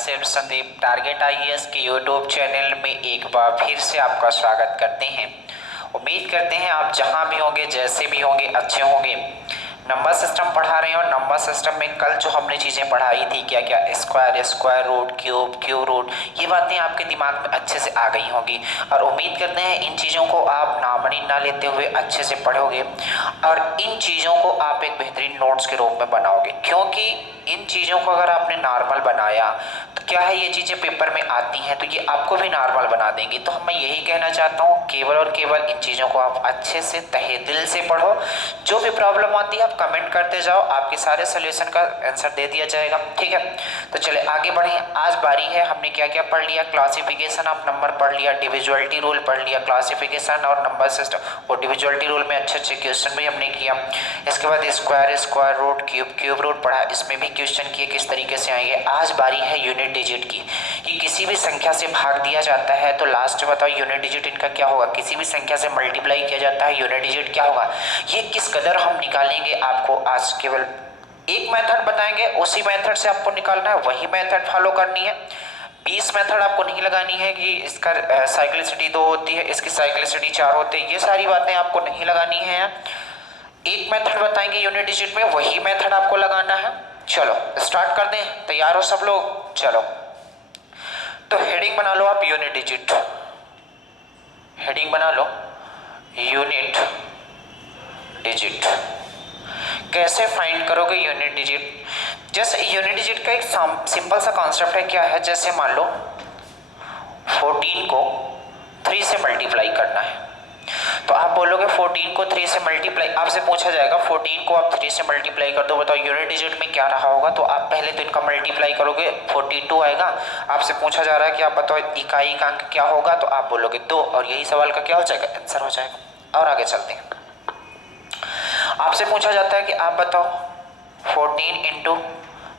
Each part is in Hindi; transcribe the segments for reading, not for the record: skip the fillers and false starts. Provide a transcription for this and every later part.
सेठ संदीप टारगेट आईएएस के यूट्यूब चैनल में एक बार फिर से आपका स्वागत करते हैं। उम्मीद करते हैं आप जहां भी होंगे, जैसे भी होंगे, अच्छे होंगे। नंबर सिस्टम पढ़ा रहे हैं और नंबर सिस्टम में कल जो हमने चीज़ें पढ़ाई थी, क्या क्या square, square root, cube, cube root, ये बातें आपके दिमाग में अच्छे से आ गई होंगी और उम्मीद करते हैं इन चीज़ों को आप नामनी ना लेते हुए अच्छे से पढ़ोगे और इन चीज़ों को आप एक बेहतरीन नोट्स के रूप में बनाओगे। क्योंकि इन चीज़ों को अगर आपने नॉर्मल बनाया तो क्या है, ये चीज़ें पेपर में आती हैं तो ये आपको भी नॉर्मल बना देंगी। तो मैं यही कहना चाहता हूँ, केवल और केवल इन चीज़ों को आप अच्छे से तहे दिल से पढ़ो। जो भी प्रॉब्लम आती है आप कमेंट करते जाओ, आपके सारे सोल्यूशन का आंसर दे दिया जाएगा। ठीक है, तो चले आगे बढ़ें। आज बारी है, हमने क्या क्या पढ़ लिया, क्लासिफिकेशन ऑफ नंबर पढ़ लिया, डिविजुअलिटी रूल पढ़ लिया, क्लासिफिकेशन और नंबर सिस्टम और डिविजुअलिटी रूल में अच्छे अच्छे क्वेश्चन भी हमने किया। इसके बाद square, square root, cube, cube root पढ़ा, इसमें भी क्वेश्चन किए किस तरीके से आएंगे। आज बारी है यूनिट डिजिट की। ये किसी भी संख्या से भाग दिया जाता है तो लास्ट में बताओ यूनिट डिजिट इनका क्या होगा। किसी भी संख्या से मल्टीप्लाई किया जाता है, यूनिट डिजिट क्या होगा। ये किस कदर हम निकालेंगे, आपको आज केवल एक मेथड बताएंगे, उसी मेथड से आपको निकालना है, वही मेथड फॉलो करनी है। 20 मेथड आपको नहीं लगानी है कि इसका साइक्लिसिटी 2 होती है, इसकी साइक्लिसिटी 4 होती है, ये सारी बातें आपको नहीं लगानी है। एक मेथड बताएंगे यूनिट डिजिट में, वही मेथड आपको लगाना है। चलो स्टार्ट कर दें, तैयार हो सब लोग। चलो तो हेडिंग बना लो आप, यूनिट डिजिट। हेडिंग बना लो यूनिट डिजिट। कैसे फाइंड करोगे यूनिट डिजिट। जैसे यूनिट डिजिट का एक सिंपल सा कॉन्सेप्ट है, क्या है, जैसे मान लो 14 को 3 से मल्टीप्लाई करना है तो आप बोलोगे 14 को 3 से मल्टीप्लाई, आपसे पूछा जाएगा 14 को आप 3 से मल्टीप्लाई कर दो, बताओ यूनिट डिजिट में क्या रहा होगा। तो आप पहले तो इनका मल्टीप्लाई करोगे, 42 आएगा। आपसे पूछा जा रहा है कि आप बताओ इकाई का अंक क्या होगा, तो आप बोलोगे 2 और यही सवाल का क्या हो जाएगा, आंसर हो जाएगा। और आगे चलते हैं। आपसे पूछा जाता है कि आप बताओ 14 इंटू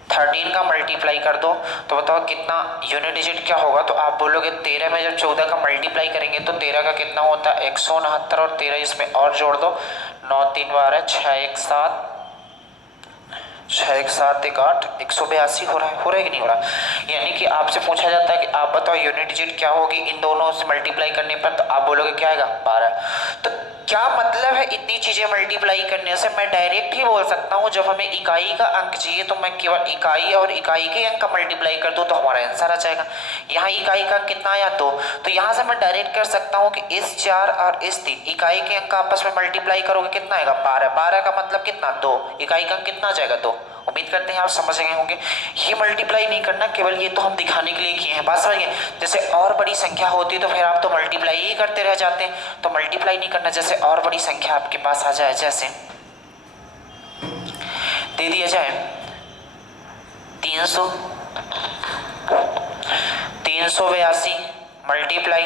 13 का मल्टीप्लाई कर दो तो बताओ कितना यूनिट डिजिट क्या होगा। तो आप बोलोगे 13 में जब 14 का मल्टीप्लाई करेंगे तो 13 का कितना होता है 169 और 13 इसमें और जोड़ दो, 9 3 12 6 1 7 6 1 7 1 8 182 हो रहा है कि नहीं हो रहा। यानी कि आपसे पूछा जाता है कि आप बताओ यूनिट डिजिट क्या होगी इन दोनों से मल्टीप्लाई करने पर, तो आप बोलोगे क्या आएगा 12। तो क्या मतलब है इतनी चीजें मल्टीप्लाई करने से, मैं डायरेक्ट ही बोल सकता हूँ जब हमें इकाई का अंक चाहिए तो मैं केवल इकाई और इकाई के अंक का मल्टीप्लाई कर दूँ तो हमारा आंसर आ जाएगा। यहाँ इकाई का अंक कितना आया 2, तो यहाँ से मैं डायरेक्ट कर सकता हूँ कि इस 4 और इस 3 इकाई के अंक आपस में मल्टीप्लाई करोगे कितना आएगा 12। 12 का मतलब कितना 2, इकाई का अंक कितना आ जाएगा 2। उम्मीद करते हैं आप समझ गए होंगे। ये मल्टीप्लाई नहीं करना, केवल ये तो हम दिखाने के लिए किए हैं, बात समझिए। जैसे और बड़ी संख्या होती तो फिर आप तो मल्टीप्लाई ही करते रह जाते हैं, तो मल्टीप्लाई नहीं करना। जैसे और बड़ी संख्या आपके पास आ जाए, जैसे दे दिया जाए 382 मल्टीप्लाई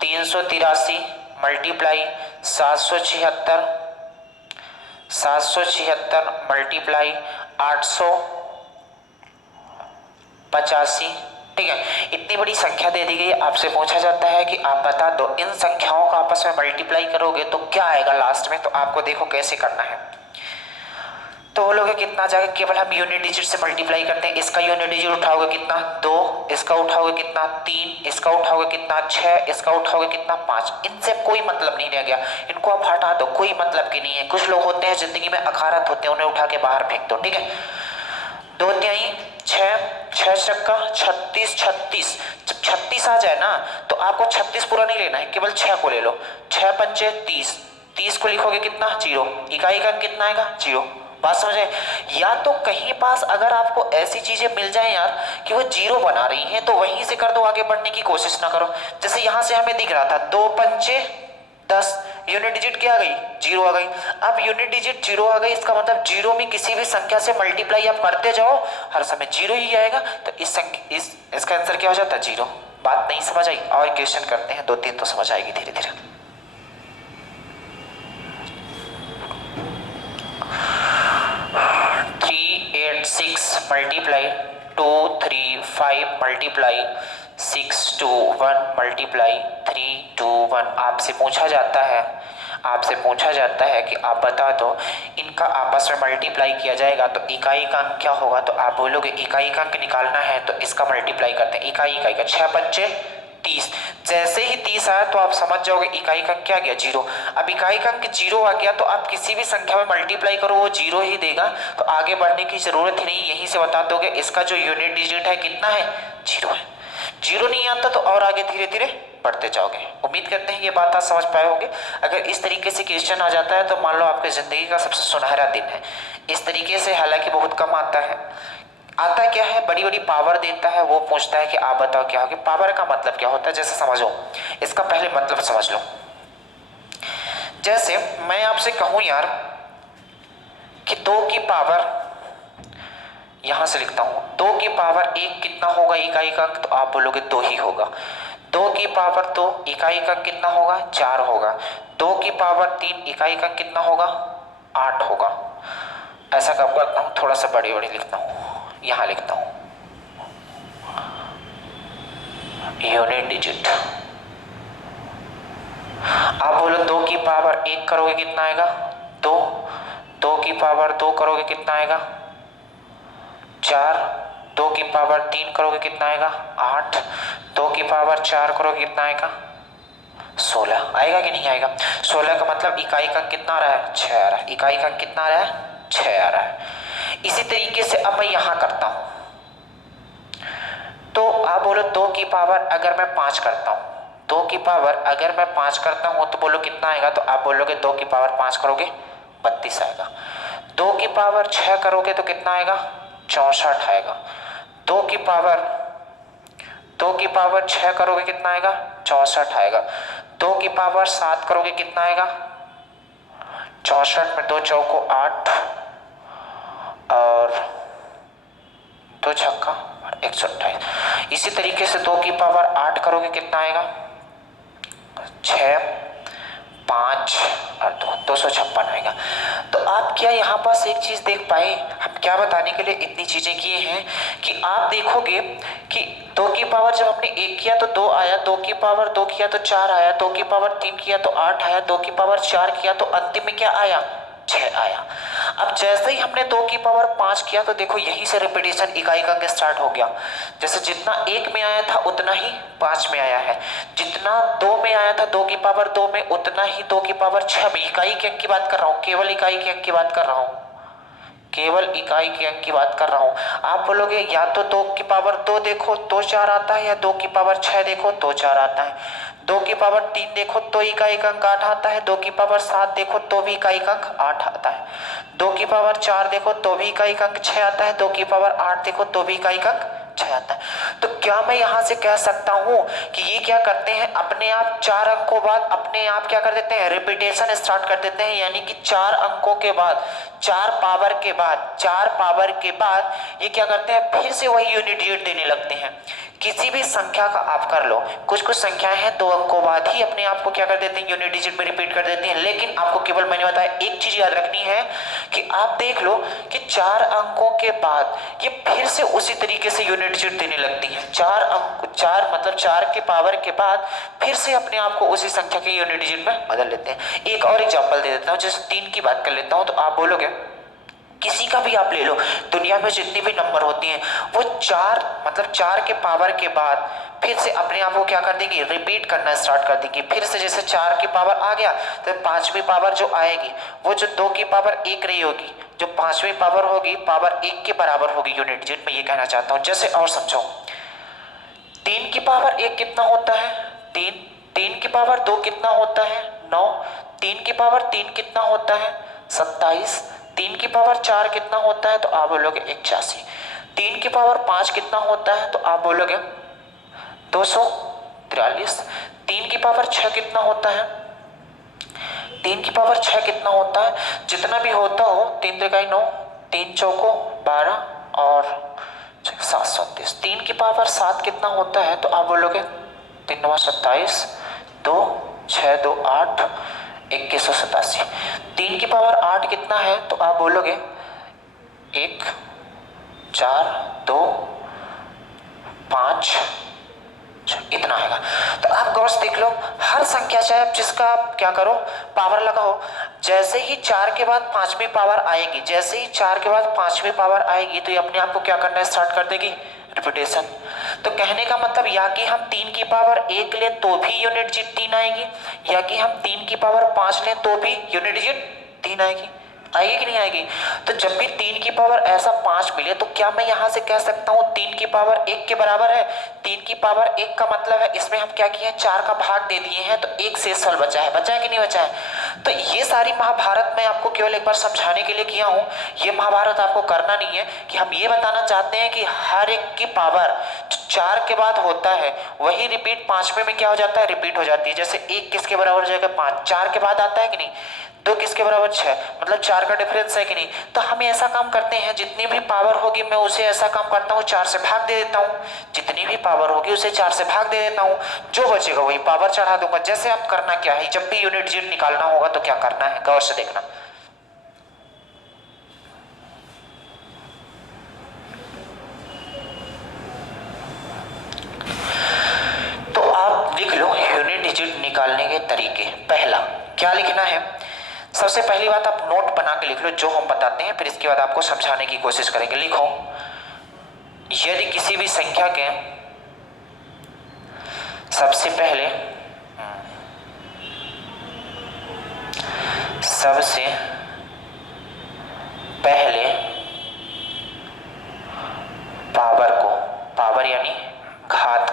383 मल्टीप्लाई 776 मल्टीप्लाई 885। ठीक है, इतनी बड़ी संख्या दे दी गई। आपसे पूछा जाता है कि आप बता दो इन संख्याओं को आपस में मल्टीप्लाई करोगे तो क्या आएगा लास्ट में। तो आपको देखो कैसे करना है। तो बोलोगे कितना जाएगा, केवल हम यूनिट डिजिट से मल्टीप्लाई करते हैं। इसका यूनिट डिजिट उठाओगे कितना 2, इसका उठाओगे कितना 3, इसका उठाओगे कितना 6, इसका उठाओगे कितना 5। इनसे कोई मतलब नहीं रह गया, इनको आप हटा दो, कोई मतलब की नहीं है। कुछ लोग होते हैं जिंदगी में अखारत होते हैं, उन्हें उठा के बाहर फेंक दो। ठीक है, 2 तिहाई 6, 6 चक्का 36, 36 जब 36 आ जाए ना तो आपको 36 पूरा नहीं लेना है, केवल 6 को ले लो। 6 पंचे 30, 30 को लिखोगे कितना 0, इकाई का कितना आएगा 0। बात समझे। या तो कहीं पास अगर आपको ऐसी चीजें मिल जाए यार कि वो 0 बना रही हैं तो वहीं से कर दो, आगे बढ़ने की कोशिश ना करो। जैसे यहाँ से हमें दिख रहा था 2 पंचे 10, यूनिट डिजिट क्या आ गई 0 आ गई। अब यूनिट डिजिट 0 आ गई, इसका मतलब 0 में किसी भी संख्या से मल्टीप्लाई आप करते जाओ हर समय 0 ही आएगा। तो इसका आंसर क्या हो जाता है 0। बात नहीं समझ आई, और क्वेश्चन करते हैं 2-3 तो समझ आएगी धीरे धीरे। 386 मल्टीप्लाई 235 मल्टीप्लाई 621 मल्टीप्लाई 321। आपसे पूछा जाता है आपसे पूछा जाता है कि आप बता दो इनका आपस में मल्टीप्लाई किया जाएगा तो इकाई का अंक क्या होगा, तो आप बोलोगे इकाई का अंक निकालना है तो इसका मल्टीप्लाई करते हैं, इकाई का 6 पंचे 30। जैसे ही 30 आया तो आप समझ जाओगे इकाई का अंक क्या गया, 0। अब इकाई का अंक 0 आ गया तो आप किसी भी संख्या में मल्टीप्लाई करो वो 0 ही देगा, तो आगे बढ़ने की जरूरत ही नहीं, यहीं से बता दोगे इसका जो यूनिट डिजिट है कितना है, 0 है। 0 नहीं आता तो और आगे धीरे धीरे बढ़ते जाओगे। उम्मीद करते हैं ये बात आप समझ पाए होंगे। अगर इस तरीके से क्वेश्चन आ जाता है तो मान लो आपकी जिंदगी का सबसे सुनहरा दिन है। इस तरीके से हालांकि बहुत कम आता है। आता क्या है, बड़ी बड़ी पावर देता है, वो पूछता है कि आप बताओ क्या होगा। पावर का मतलब क्या होता है, जैसे समझो, इसका पहले मतलब समझ लो। जैसे मैं आपसे कहूं यार कि 2 की पावर, यहां से लिखता हूं 2 की पावर 1 कितना होगा इकाई का अंक, तो आप बोलोगे 2 ही होगा। 2 की पावर 2 इकाई का अंक कितना होगा, 4 होगा। 2 की पावर 3 इकाई का अंक कितना होगा, 8 होगा। ऐसा कब करता हूं, थोड़ा सा बड़ी बड़ी लिखता हूं, यहां लिखता हूं यूनिट डिजिट। आप बोलो 2 की पावर 1 करोगे कितना आएगा, 2। 2 की पावर 2 करोगे कितना आएगा, 4। 2 की पावर 3 करोगे कितना आएगा, 8। 2 की पावर 4 करोगे कितना आएगा, 16। आएगा कि नहीं आएगा। 16 का मतलब इकाई का कितना आ रहा है, 6 आ रहा है। इकाई का कितना आ रहा है, 6 आ रहा है। इसी तरीके से अब मैं यहां करता हूं, तो आप बोलो 2 की पावर अगर मैं 5 करता हूं, 2 की पावर अगर मैं 5 करता हूं तो बोलो कितना आएगा, तो आप बोलोगे 2 की पावर 5 करोगे 32 आएगा। 2 की पावर 6 करोगे तो कितना आएगा, 64 आएगा। 2 की पावर 6 करोगे कितना आएगा, 64 आएगा। 2 की पावर 7 करोगे कितना आएगा, 64 में 2 चौको 8 और 2 छक्का 128। इसी तरीके से 2 की पावर 8 करोगे कितना आएगा, 6 5 और 256 आएगा। तो आप क्या यहाँ पास एक चीज देख पाए, हम क्या बताने के लिए इतनी चीजें किए हैं कि आप देखोगे कि 2 की पावर जब हमने 1 किया तो 2 आया, 2 की पावर 2 किया तो 4 आया, 2 की पावर 3 किया तो 8 आया, 2 की पावर 4 किया तो अंतिम में क्या आया, 6 आया। अब जैसे ही हमने 2 की पावर 5 किया तो देखो यहीं से रिपीटेशन इकाई का अंक स्टार्ट हो गया। जैसे जितना 1 में आया था उतना ही 5 में आया है, जितना 2 में आया था 2 की पावर 2 में उतना ही 2 की पावर 6 में। इकाई के अंक की बात कर रहा हूं, केवल इकाई के अंक की बात कर रहा हूं, केवल इकाई के अंक की बात कर रहा हूं। आप बोलोगे या तो 2 की पावर 2 देखो तो 4 आता है, या 2 की पावर 6 देखो तो 4 आता है। 2 की पावर 3 देखो तो इकाई का अंक 8 आता है। 2 की पावर 7 देखो तो भी इकाई का अंक 8 आता है। 2 की पावर 4 देखो तो भी इकाई का अंक 6 आता है। 2 की पावर 8 देखो तो भी इकाई का अंक 6 आता है। तो क्या मैं यहां से कह सकता हूं कि ये क्या करते हैं, अपने आप 4 अंकों बाद अपने आप क्या कर देते हैं, रिपीटेशन स्टार्ट कर देते हैं, यानी कि 4 अंकों के बाद 4 पावर के बाद ये क्या करते हैं, फिर से वही यूनिट डिजिट देने लगते हैं। किसी भी संख्या का आप कर लो, कुछ कुछ संख्याएं हैं 2 अंकों बाद ही अपने आप को क्या कर देते हैं, यूनिट डिजिट में रिपीट कर देते हैं। लेकिन आपको केवल मैंने बताया एक चीज याद रखनी है कि आप देख लो कि 4 अंकों के बाद ये फिर से उसी तरीके से यूनिट डिजिट देने लगती है। 4 मतलब 4 के पावर के बाद फिर से अपने आप को उसी संख्या के यूनिट डिजिट में बदल लेते हैं। एक और एग्जांपल दे देता हूं, जैसे 3 की बात कर लेता हूं, तो आप बोलोगे किसी का भी आप ले लो, दुनिया में जितनी भी नंबर होती हैं वो 4 मतलब 4 के पावर के बाद फिर से अपने आप को क्या कर देगी, रिपीट करना स्टार्ट कर देगी। फिर से जैसे 4 की पावर आ गया तो 5वीं पावर जो आएगी वो जो 2 की पावर 1 रही होगी, जो 5वीं पावर होगी पावर 1 के बराबर होगी यूनिट डिजिट में, ये कहना चाहता हूं। जैसे और समझो, 3 की पावर 1 कितना होता है, 3। 3 की पावर 2 कितना होता है, 9। 3 की पावर 3 कितना होता है, 27। 3 की पावर 4 कितना होता है, तो आप बोलोगे 81। 3 की पावर 5 कितना होता है, तो आप बोलोगे 243। 3 की पावर 6 कितना होता है, 3 की पावर 6 कितना होता है, जितना भी होता हो, 3 त्रिकाई 9, 3 चौको 12 और 730। 3 की पावर 7 कितना होता है, तो आप बोलोगे 3 9 27, 2 6 2 8 2187। 3 की पावर 8 कितना है, तो आप बोलोगे 1 4 2 5 इतना आएगा। तो आप गौर से देख लो, हर संख्या चाहे आप जिसका आप क्या करो पावर लगाओ, जैसे ही 4 के बाद 5वीं पावर आएगी, जैसे ही 4 के बाद 5वीं पावर आएगी तो ये अपने आप को क्या करना स्टार्ट कर देगी, रिपीटेशन। तो कहने का मतलब या कि हम 3 की पावर 1 लें तो भी यूनिट डिजिट 3 आएगी, या कि हम 3 की पावर 5 लें तो भी यूनिट डिजिट 3 आएगी। आएगी कि नहीं आएगी? तो जब भी 3 की पावर ऐसा 5 मिले तो क्या मैं यहां से कह सकता हूं 3 की पावर 1 के बराबर है? 3 की पावर 1 का मतलब है इसमें हम क्या किए हैं, 4 का भाग दे दिए हैं, तो एक शेषफल बचा है। बचा है कि नहीं बचा है? तो ये सारी महाभारत मैं आपको केवल एक बार समझाने के लिए किया हूं। ये महाभारत आपको करना नहीं है, कि हम ये बताना चाहते हैं कि हर एक की पावर 4 के बाद होता है वही रिपीट 5वें में क्या हो जाता है, रिपीट हो जाती है। जैसे 1 किसके बराबर हो जाएगा, 5, 4 के बाद आता है कि नहीं, 2 किसके बराबर 6, मतलब 4 का डिफरेंस है कि नहीं। तो हम ऐसा काम करते हैं, जितनी भी पावर होगी मैं उसे ऐसा काम करता हूँ 4 से भाग दे देता हूँ, जितनी भी पावर होगी उसे 4 से भाग दे देता हूँ, जो बचेगा वही पावर चढ़ा दूंगा। जैसे आप करना क्या है, जब भी यूनिट डिजिट निकालना होगा तो क्या करना है, गौर से देखना। तो आप लिख लो यूनिट डिजिट निकालने के तरीके। पहला क्या लिखना है, सबसे पहली बात आप नोट बना के लिख लो जो हम बताते हैं, फिर इसके बाद आपको समझाने की कोशिश करेंगे। लिखो, यदि किसी भी संख्या के सबसे पहले पावर यानी घात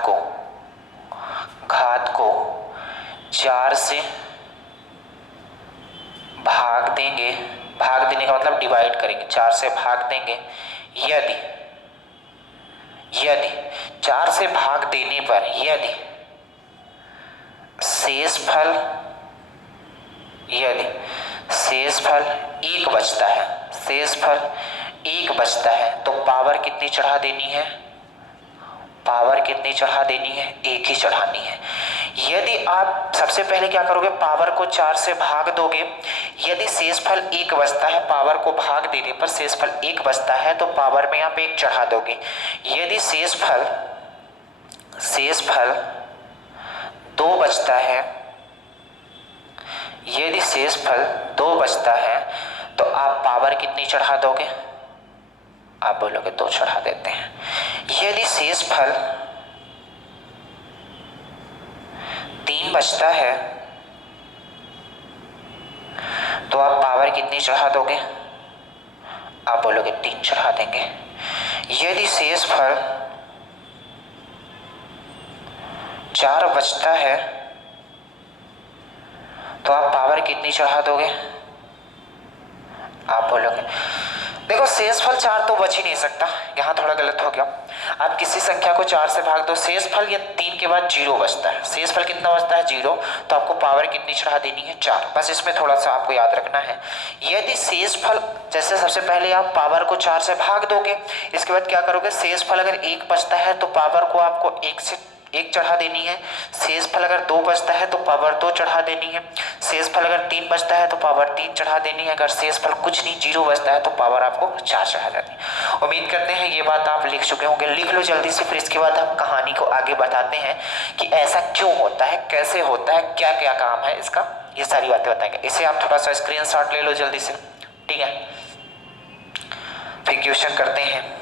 को 4 से भाग देंगे, भाग देने का मतलब डिवाइड करेंगे, 4 से भाग देंगे। यदि 4 से भाग देने पर यदि शेषफल 1 बचता है, तो पावर कितनी चढ़ा देनी है, पावर कितनी चढ़ा देनी है, 1 ही चढ़ानी है। यदि आप सबसे पहले क्या करोगे, पावर को 4 से भाग दोगे, यदि शेषफल 1 बचता है, पावर को भाग देने पर शेषफल 1 बचता है तो पावर में आप 1 चढ़ा दोगे। यदि शेषफल 2 बचता है, यदि शेषफल 2 बचता है तो आप पावर कितनी चढ़ा दोगे, आप बोलोगे 2 चढ़ा देते हैं। यदि शेषफल 3 बचता है तो आप पावर कितनी चढ़ा दोगे, आप बोलोगे 3 चढ़ा देंगे। यदि शेषफल 4 बचता है तो आप पावर कितनी चढ़ा दोगे, आप बोलोगे, देखो शेषफल 4 तो बच ही नहीं सकता, यहाँ थोड़ा गलत हो गया। आप किसी संख्या को 4 से भाग दो, शेषफल या 3 के बाद 0 बचता है, शेषफल कितना बचता है, 0, तो आपको पावर कितनी चढ़ा देनी है, 4। बस इसमें थोड़ा सा आपको याद रखना है। यदि शेषफल, जैसे सबसे पहले आप पावर को 4 से भाग दोगे, इसके बाद क्या करोगे, शेषफल अगर 1 बचता है तो पावर को आपको 1 चढ़ा देनी है। शेषफल अगर 2 बचता है तो पावर 2 चढ़ा देनी है। शेषफल अगर 3 बचता है तो पावर 3 चढ़ा देनी है। अगर शेषफल कुछ नहीं 0 बचता है तो पावर आपको 4 चढ़ा देनी है। उम्मीद करते हैं ये बात आप लिख चुके होंगे, लिख लो जल्दी से, फिर इसके बाद हम कहानी को आगे बताते हैं कि ऐसा क्यों होता है, कैसे होता है, क्या क्या काम है इसका, ये सारी बातें बताएंगे। इसे आप थोड़ा सा स्क्रीनशॉट ले लो जल्दी से, ठीक है। फिर क्वेश्चन करते हैं।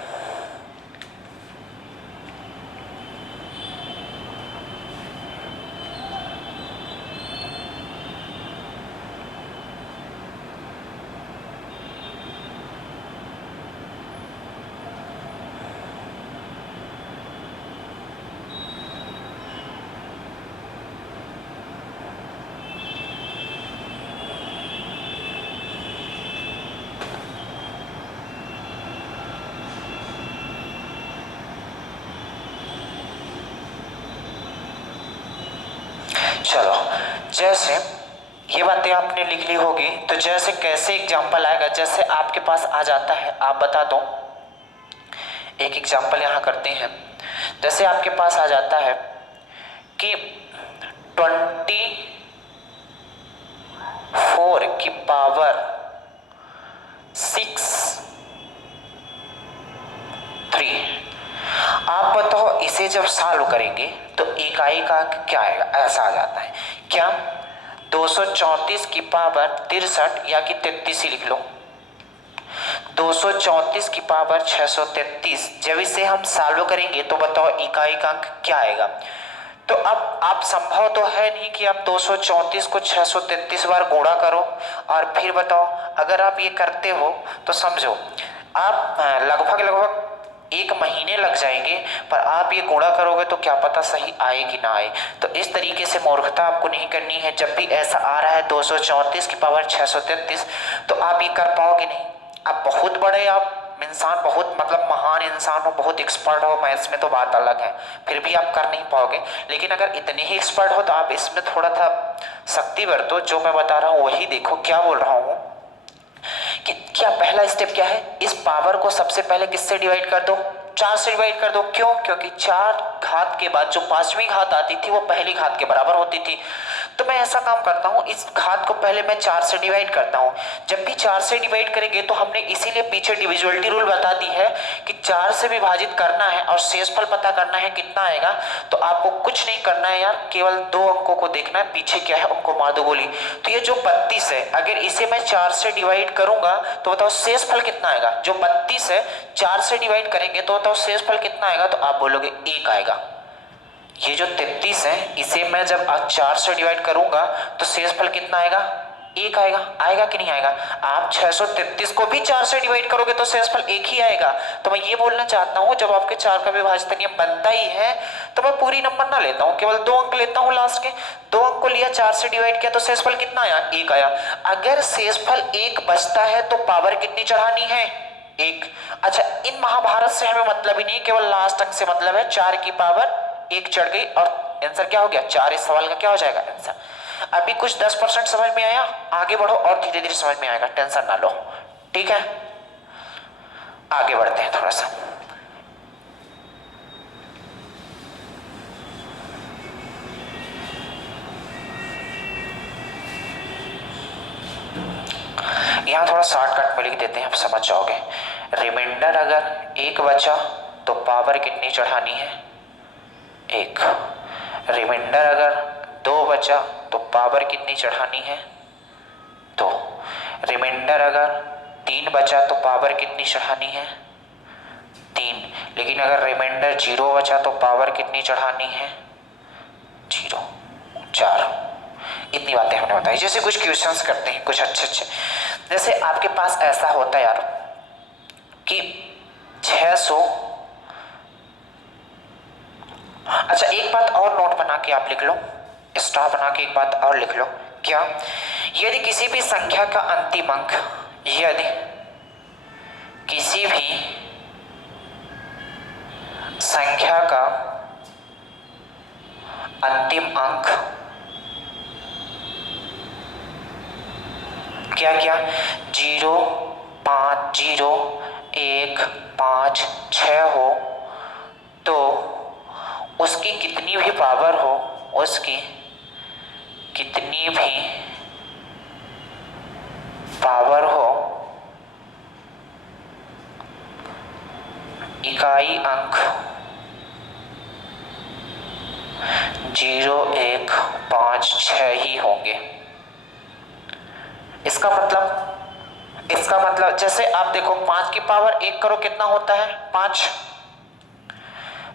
चलो, जैसे ये बातें आपने लिख ली होगी, तो जैसे कैसे एग्जाम्पल आएगा, जैसे आपके पास आ जाता है, आप बता दो। एक एग्जाम्पल यहाँ करते हैं। जैसे आपके पास आ जाता है कि 24 की पावर 6 3, आप बताओ इसे इसे जब सॉल्व करेंगे तो इकाई का अंक क्या आएगा, ऐसा आ जाता है क्या, 234 की पावर 63 या कि 33 ही लिख लो, 234 की पावर 633। जब इसे हम सॉल्व करेंगे तो बताओ इकाई का अंक क्या आएगा। तो अब आप संभव तो है नहीं कि आप 234 को 633 बार गुणा करो और फिर बताओ। अगर आप ये करते हो तो समझो आप लगभग लगभग 1 महीने लग जाएंगे, पर आप ये गुणा करोगे तो क्या पता सही आए कि ना आए। तो इस तरीके से मूर्खता आपको नहीं करनी है। जब भी ऐसा आ रहा है 234 की पावर 633 तो आप ये कर पाओगे नहीं। आप बहुत बड़े आप इंसान, बहुत मतलब महान इंसान हो, बहुत एक्सपर्ट हो मैथ्स में तो बात अलग है, फिर भी आप कर नहीं पाओगे। लेकिन अगर इतने ही एक्सपर्ट हो तो आप इसमें थोड़ा सा शक्ति बरतो। जो मैं बता रहा हूँ वही देखो, क्या बोल रहा हूँ कि क्या पहला स्टेप क्या है, इस पावर को सबसे पहले किससे डिवाइड कर दो, 4 से डिवाइड कर दो। क्यों? क्योंकि 4 घात के बाद जो 5वीं घात आती थी वो पहली घात के बराबर होती थी। तो मैं ऐसा काम करता हूँ, इस घात को पहले मैं 4 से डिवाइड करता हूँ। जब भी 4 से डिवाइड करेंगे तो हमने इसीलिए पीछे डिविजिबिलिटी रूल बता दी है कि 4 से विभाजित करना है और शेषफल पता करना है कितना आएगा। तो आपको कुछ नहीं करना है यार, केवल 2 अंकों को देखना है, पीछे क्या है उनको मार दो गोली। तो ये जो 32 है, अगर इसे मैं 4 से डिवाइड करूंगा तो बताओ शेषफल कितना आएगा। जो 32 है 4 से डिवाइड करेंगे तो बताओ शेषफल कितना आएगा। तो आप बोलोगे 1 आएगा। ये जो 33 है इसे मैं जब 4 से डिवाइड करूंगा तो शेषफल कितना आएगा, 1 आएगा। आएगा कि नहीं आएगा? आप 633 को भी 4 से डिवाइड करोगे तो शेषफल 1 ही आएगा। तो मैं ये बोलना चाहता हूं, जब आपके 4 का विभाजित नियम बनता ही है तो मैं पूरी नंबर ना लेता हूं, केवल 2 अंक लेता हूं लास्ट के। 2 अंक को लिया, 4 से डिवाइड किया तो शेषफल कितना आया, 1 आया। अगर शेषफल 1 बचता है तो पावर कितनी चढ़ानी है, 1। अच्छा, इन महाभारत से हमें मतलब ही नहीं, केवल लास्ट अंक से मतलब है। 4 की पावर 1 चढ़ गई और आंसर क्या हो गया, 4। इस सवाल का क्या हो जाएगा आंसर। अभी कुछ 10% समझ में आया, आगे बढ़ो और धीरे धीरे समझ में आएगा, टेंशन ना लो, ठीक है। आगे बढ़ते हैं थोड़ा सा। यहां थोड़ा शॉर्टकट में लिख देते हैं, आप समझ जाओगे। रिमाइंडर अगर 1 बचा तो पावर कितनी चढ़ानी है, 1। रिमाइंडर अगर 2 बचा तो पावर कितनी चढ़ानी है, 2। रिमाइंडर अगर 3 बचा तो पावर कितनी चढ़ानी है, 3। लेकिन अगर रिमाइंडर 0 बचा तो पावर कितनी चढ़ानी है, 0, 4। इतनी बातें हमने बताई। जैसे कुछ क्वेश्चंस करते हैं कुछ अच्छे, जैसे आपके पास ऐसा होता है यार कि 600। अच्छा, एक बात और नोट बना के आप लिख लो, स्टार बना के एक बात और लिख लो। क्या? यदि किसी भी संख्या का अंतिम अंक, यदि किसी भी संख्या का अंतिम अंक क्या क्या 0, 5, 0, 1, 5, 6 हो तो उसकी कितनी भी पावर हो, उसकी कितनी भी पावर हो, इकाई अंक 0, 1, 5, 6 ही होंगे। इसका मतलब जैसे आप देखो 5 की पावर 1 करो कितना होता है, 5।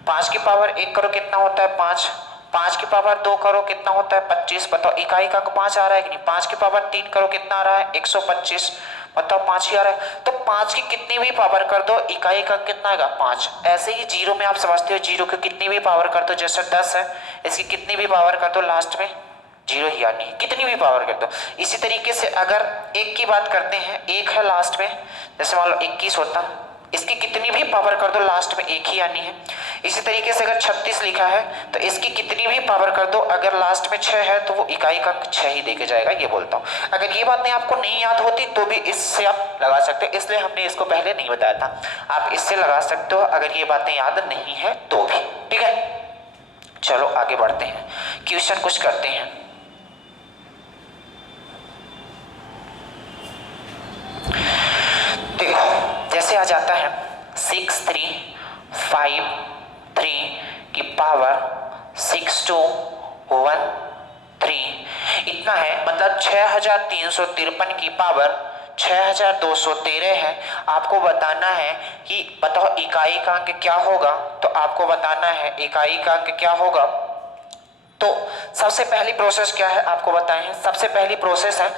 5 की पावर 1 करो कितना होता है, 5। 5 की पावर 2 करो कितना होता है, 25। बताओ इकाई का अंक 5 आ रहा है कि नहीं। 5 की पावर 3 करो कितना आ रहा है, 125। बताओ 5 ही आ रहा है। तो 5 की कितनी भी पावर कर दो, इकाई का अंक कितना आएगा, 5। ऐसे ही 0 में आप समझते हो, 0 की कितनी भी पावर कर दो, जैसे 10 है, इसकी कितनी भी पावर कर दो, लास्ट में 0 ही आनी है, कितनी भी पावर कर दो। इसी तरीके से अगर 1 की बात करते हैं, 1 है लास्ट में, जैसे मान लो 21 होता, इसकी कितनी भी पावर कर दो, लास्ट में 1 ही आनी है। इसी तरीके से अगर 36 लिखा है तो इसकी कितनी भी पावर कर दो, अगर लास्ट में 6 है तो वो इकाई का 6 ही देके जाएगा, ये बोलता हूँ। अगर ये बातें आपको नहीं याद होती तो भी इससे आप लगा सकते हो, इसलिए हमने इसको पहले नहीं बताया था। आप इससे लगा सकते हो अगर ये बातें याद नहीं है तो भी, ठीक है। चलो आगे बढ़ते हैं, क्वेश्चन कुछ करते हैं। देखो जैसे आ जाता है 6, 3, 5, 3 की पावर 6213 इतना है। मतलब 6353 की पावर 6213 है। आपको बताना है कि बताओ इकाई का अंक क्या होगा। तो आपको बताना है इकाई का अंक क्या होगा। तो सबसे पहली प्रोसेस क्या है आपको बताए हैं। सबसे पहली प्रोसेस है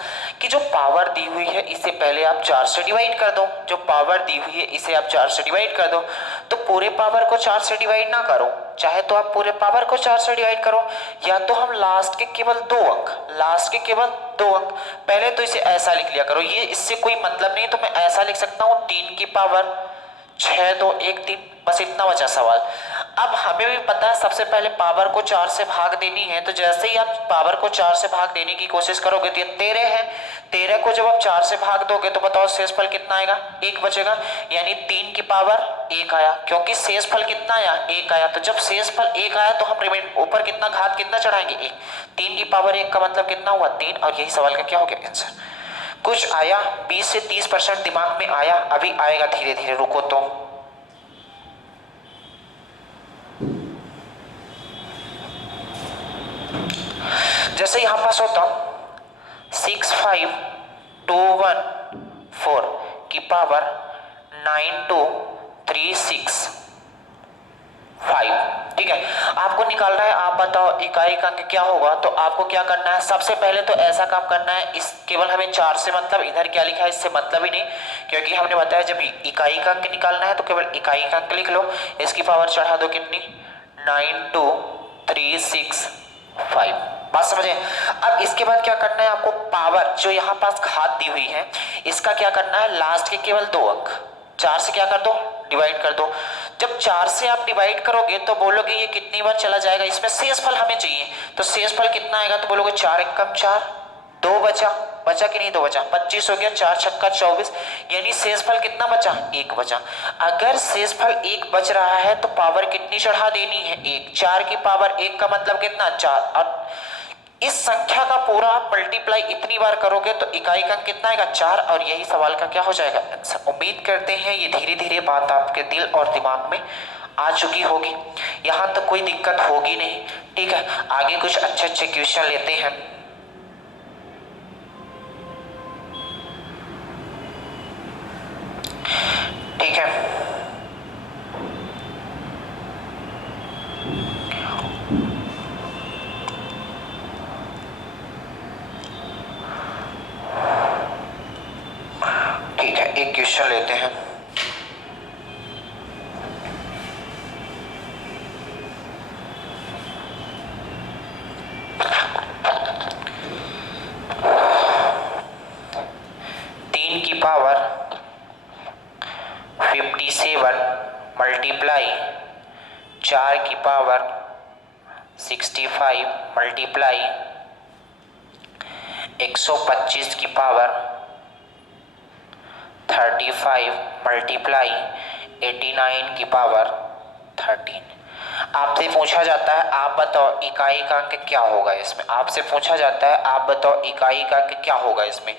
कि जो पावर दी हुई है इसे पहले आप 4 से डिवाइड कर दो। जो पावर दी हुई है इसे आप 4 से डिवाइड कर दो। तो पूरे पावर को 4 से डिवाइड ना करो, चाहे तो आप पूरे पावर को 4 से डिवाइड करो, या तो हम लास्ट के केवल 2 अंक पहले तो इसे ऐसा लिख लिया करो। ये इससे कोई मतलब नहीं, तो मैं ऐसा लिख सकता हूँ 3 की पावर 6213, बस इतना बचा सवाल। अब हमें भी पता है सबसे पहले पावर को 4 से भाग देनी है। तो जैसे ही आप पावर को 4 से भाग देने की कोशिश करोगे तो ये 13 है। 13 को जब आप 4 से भाग दोगे तो बताओ शेषफल कितना आएगा, 1 बचेगा। यानी 3 की पावर 1 आया, क्योंकि शेषफल कितना आया, 1 आया। तो जब शेषफल 1 आया तो हम ऊपर कितना घात कितना चढ़ाएंगे, 1। 3 की पावर 1 का मतलब कितना हुआ, 3। और यही सवाल का क्या हो गया आंसर। कुछ आया 20 से 30% दिमाग में आया, अभी आएगा धीरे धीरे, रुको तो। जैसे यहां पास होता 65214 की पावर 92365, ठीक है। आपको निकालना है, आप बताओ इकाई का अंक क्या होगा। तो आपको क्या करना है, सबसे पहले तो ऐसा काम करना है, इस केवल हमें 4 से मतलब, इधर क्या लिखा है इससे मतलब ही नहीं, क्योंकि हमने बताया जब इकाई का अंक निकालना है तो केवल इकाई का अंक लिख लो। इसकी पावर चढ़ा दो कितनी, 92365। बात समझे। अब इसके बाद क्या करना है आपको, पावर जो यहाँ पास घात दी हुई है इसका क्या करना है, लास्ट के केवल 2 अंक 4 से क्या कर दो, डिवाइड कर दो। जब 4 से आप डिवाइड करोगे तो बोलोगे ये कितनी बार चला जाएगा, इसमें शेषफल हमें चाहिए। तो शेषफल कितना आएगा, तो बोलोगे 4 एकम 4, 2 बचा कि नहीं, 2 बचा, 25 हो गया, 4 छक्का 24, यानी शेषफल कितना बचा, 1 बचा। अगर शेषफल 1 बच रहा है तो पावर कितनी चढ़ा देनी है, 1। 4 की पावर 1 का मतलब कितना, 4। और इस संख्या का पूरा मल्टीप्लाई इतनी बार करोगे तो इकाई का अंक कितना आएगा, 4। और यही सवाल का क्या हो जाएगा आंसर। उम्मीद करते हैं ये धीरे धीरे बात आपके दिल और दिमाग में आ चुकी होगी, यहां तक कोई दिक्कत होगी नहीं, ठीक है। आगे कुछ अच्छे अच्छे क्वेश्चन लेते हैं। ठीक है, ठीक है, एक क्वेश्चन लेते हैं। पावर 57 मल्टीप्लाई 4 की पावर 65 मल्टीप्लाई 125 की पावर 35 मल्टीप्लाई 89 की पावर 13। आपसे पूछा जाता है आप बताओ इकाई का अंक क्या होगा इसमें। आपसे पूछा जाता है आप बताओ इकाई का अंक क्या होगा इसमें।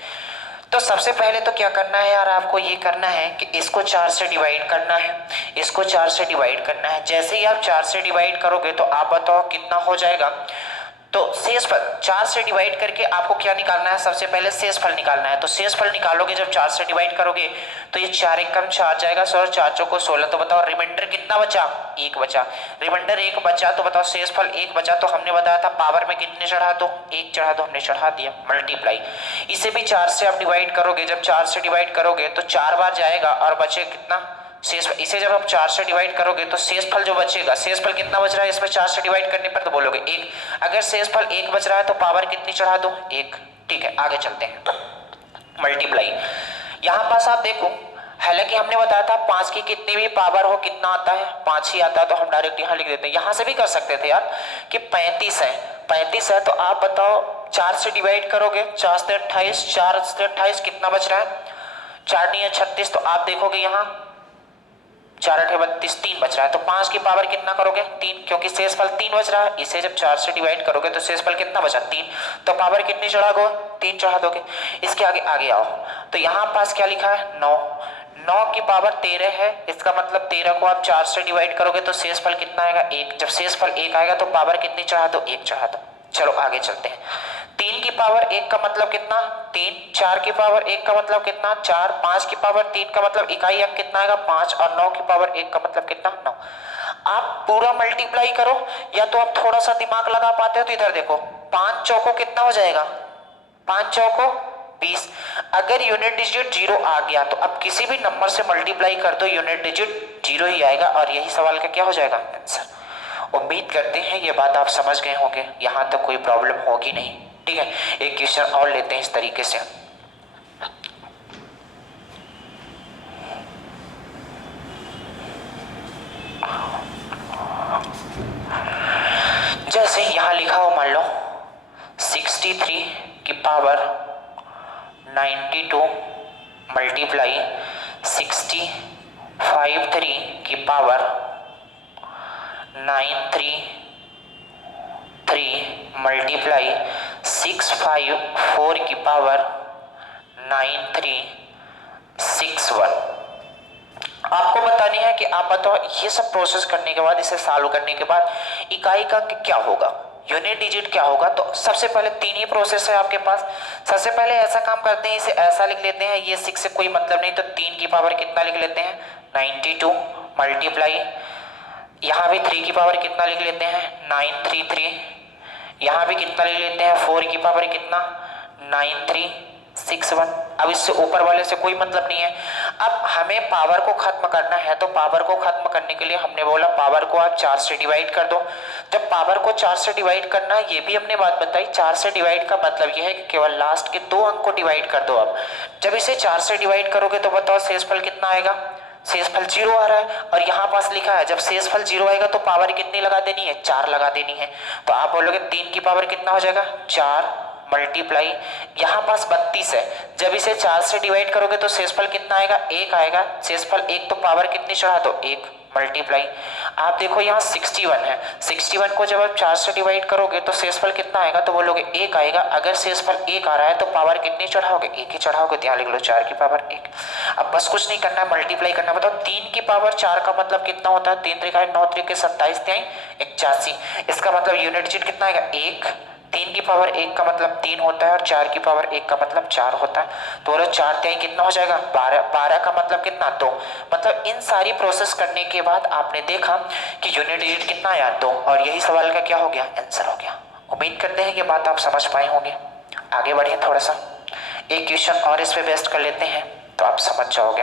तो सबसे पहले तो क्या करना है यार, आपको ये करना है कि इसको 4 से डिवाइड करना है, इसको 4 से डिवाइड करना है। जैसे ही आप 4 से डिवाइड करोगे तो आप बताओ कितना हो जाएगा। तो शेषफल 4 से डिवाइड करके आपको क्या निकालना है, सबसे पहले शेषफल निकालना है। तो शेषफल निकालोगे जब 4 से डिवाइड करोगे तो ये 4 एकम 4 जाएगा, 16 4 चौको 16। तो बताओ रिमाइंडर कितना बचा, 1 बचा। रिमाइंडर 1 बचा तो बताओ शेषफल 1 बचा। तो हमने बताया था पावर में कितने चढ़ा दो, 1 चढ़ा दो, हमने चढ़ा दिया। मल्टीप्लाई इसे भी 4 से आप डिवाइड करोगे, जब 4 से डिवाइड करोगे तो 4 बार जाएगा और बचे कितना शेष। इसे जब आप 4 से डिवाइड करोगे तो शेषफल जो बचेगा, शेषफल कितना बच रहा है इसमें 4 से डिवाइड करने पर, तो बोलोगे 1। अगर शेषफल 1 बच रहा है तो पावर कितनी चढ़ा दो, 1। ठीक है, आगे चलते हैं। मल्टीप्लाई यहां पास आप देखो, हालांकि हमने बताया था 5 की कितनी भी पावर हो कितना आता है, 5 ही आता है। तो हम डायरेक्ट यहां लिख देते हैं। यहां से भी कर सकते थे यार कि 35 है, 35 है। तो आप बताओ 4 से डिवाइड करोगे, 4 से 28, 4 से 28 कितना बच रहा है, 4 नहीं है 36। तो आप देखोगे यहाँ 4 8 32, 3 बच रहा है। तो 5 की पावर कितना करोगे, 3, क्योंकि शेषफल 3 बच रहा है। इसे जब 4 से डिवाइड करोगे तो शेषफल कितना बचा, 3। तो पावर कितनी चढ़ा दो, 3 चढ़ा दोगे। इसके आगे आगे आओ तो यहाँ पास क्या लिखा है, 9। 9 की पावर 13 है, इसका मतलब 13 को आप 4 से डिवाइड करोगे तो शेषफल कितना आएगा 1। जब शेषफल 1 आएगा तो पावर कितनी चढ़ा दो 1 चढ़ा दो। चलो आगे चलते हैं। 3 की पावर 1 का मतलब कितना 3, 4 की पावर 1 का मतलब कितना 4, 5 की पावर 3 का मतलब इकाई अंक कितना आएगा 5 और 9 की पावर 1 का मतलब कितना 9। आप पूरा मल्टीप्लाई करो या तो आप थोड़ा सा दिमाग लगा पाते हो तो इधर देखो 5 चौको कितना हो जाएगा 5 चौको 20। अगर यूनिट डिजिट 0 आ गया तो अब किसी भी नंबर से मल्टीप्लाई कर दो यूनिट डिजिट 0 ही आएगा और यही सवाल का क्या हो जाएगा आंसर। उम्मीद करते हैं ये बात आप समझ गए होंगे, यहां तक कोई प्रॉब्लम होगी नहीं। ठीक है, एक क्वेश्चन और लेते हैं इस तरीके से। जैसे यहां लिखा हो मान लो 63 की पावर 92 मल्टीप्लाई 653 की पावर 933 मल्टीप्लाई 654 की पावर 9361। आपको बतानी है कि आप बताओ ये सब प्रोसेस करने के बाद, इसे सॉल्व करने के बाद इकाई का अंक क्या होगा, यूनिट डिजिट क्या होगा। तो सबसे पहले 3 ही प्रोसेस है आपके पास। सबसे पहले ऐसा काम करते हैं, इसे ऐसा लिख लेते हैं, ये 6 से कोई मतलब नहीं तो 3 की पावर कितना लिख लेते हैं 92 मल्टीप्लाई, यहाँ भी 3 की पावर कितना लिख लेते हैं 933, यहाँ भी कितना लिख लेते हैं 4 की पावर कितना 9361। अब इससे ऊपर वाले से कोई मतलब नहीं है। अब हमें पावर को खत्म करना है तो पावर को खत्म करने के लिए हमने बोला पावर को आप 4 से डिवाइड कर दो। जब पावर को 4 से डिवाइड करना है ये भी हमने बात बताई, 4 से डिवाइड का मतलब यह है कि केवल लास्ट के 2 अंक को डिवाइड कर दो। अब जब इसे 4 से डिवाइड करोगे तो बताओ शेषफल कितना आएगा, शेषफल 0 आ रहा है और यहाँ पास लिखा है जब शेषफल 0 आएगा तो पावर कितनी लगा देनी है 4 लगा देनी है। तो आप बोलोगे 3 की पावर कितना हो जाएगा 4 मल्टीप्लाई, यहाँ पास 32 है, जब इसे 4 से डिवाइड करोगे तो शेषफल कितना आएगा 1 आएगा, शेषफल 1 तो पावर कितनी चढ़ा दो 1 मल्टीप्लाई। आप देखो यहाँ 61 है, 61 को जब आप 4 से डिवाइड करोगे तो शेषफल कितना आएगा तो बोलोगे 1 आएगा। अगर शेषफल 1 आ रहा है तो पावर कितनी चढ़ाओगे 1 ही चढ़ाओगे, तो यहाँ लिख लो 4 की पावर 1। अब बस कुछ नहीं करना है, मल्टीप्लाई करना। बताओ 3 की पावर 4 का मतलब कितना होता है 3 त्रिका 9 त्रिके 27 त्याई 81, इसका मतलब यूनिट डिजिट कितना आएगा 1। 3 की पावर 1 का मतलब 3 होता है और 4 की पावर 1 का मतलब 4 होता है। तो बोलो 4 त्याई कितना हो जाएगा 12, 12 का मतलब कितना 2। मतलब इन सारी प्रोसेस करने के बाद आपने देखा कि यूनिट डिजिट कितना आया 2 और यही सवाल का क्या हो गया आंसर हो गया। उम्मीद करते हैं ये बात आप समझ पाए होंगे। आगे बढ़े थोड़ा सा, एक क्वेश्चन और इस पे बेस्ट कर लेते हैं तो आप समझ जाओगे।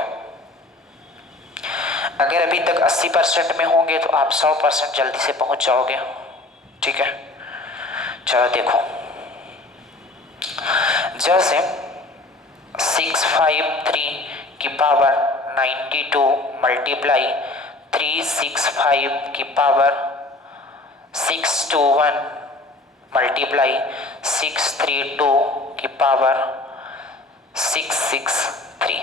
अगर अभी तक 80% में होंगे तो आप 100% जल्दी से पहुंच जाओगे। ठीक है, चलो देखो, जैसे 653 की पावर 92 मल्टीप्लाई 365 की पावर 621 मल्टीप्लाई 632 की पावर 663।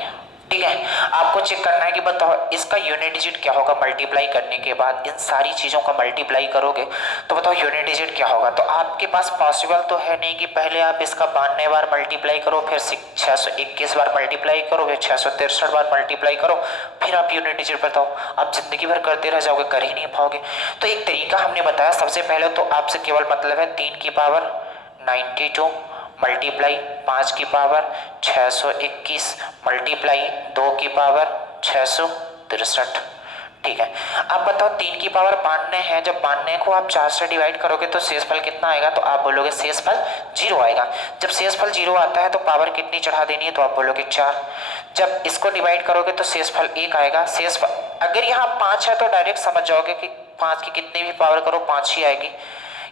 ठीक है, आपको चेक करना है कि बताओ इसका यूनिट डिजिट क्या होगा। मल्टीप्लाई करने के बाद इन सारी चीज़ों का मल्टीप्लाई करोगे तो बताओ यूनिट डिजिट क्या होगा। तो आपके पास पॉसिबल तो है नहीं कि पहले आप इसका 92 बार मल्टीप्लाई करो, फिर 621 बार मल्टीप्लाई करो, फिर 663 बार मल्टीप्लाई करो, फिर आप यूनिट डिजिट बताओ। आप जिंदगी भर करते रह जाओगे, कर ही नहीं पाओगे। तो एक तरीका हमने बताया, सबसे पहले तो आपसे केवल मतलब है 3 की पावर 92 मल्टीप्लाई 5 की पावर 621 मल्टीप्लाई 2 की पावर 663। ठीक है, अब बताओ 3 की पावर 92 है, जब 92 को आप 4 से डिवाइड करोगे तो शेषफल कितना आएगा। तो आप बोलोगे शेषफल 0 आएगा। जब शेषफल 0 आता है तो पावर कितनी चढ़ा देनी है तो आप बोलोगे 4। जब इसको डिवाइड करोगे तो शेषफल 1 आएगा। शेषफल अगर यहाँ 5 है तो डायरेक्ट समझ जाओगे कि 5 की कितनी भी पावर करो 5 ही आएगी।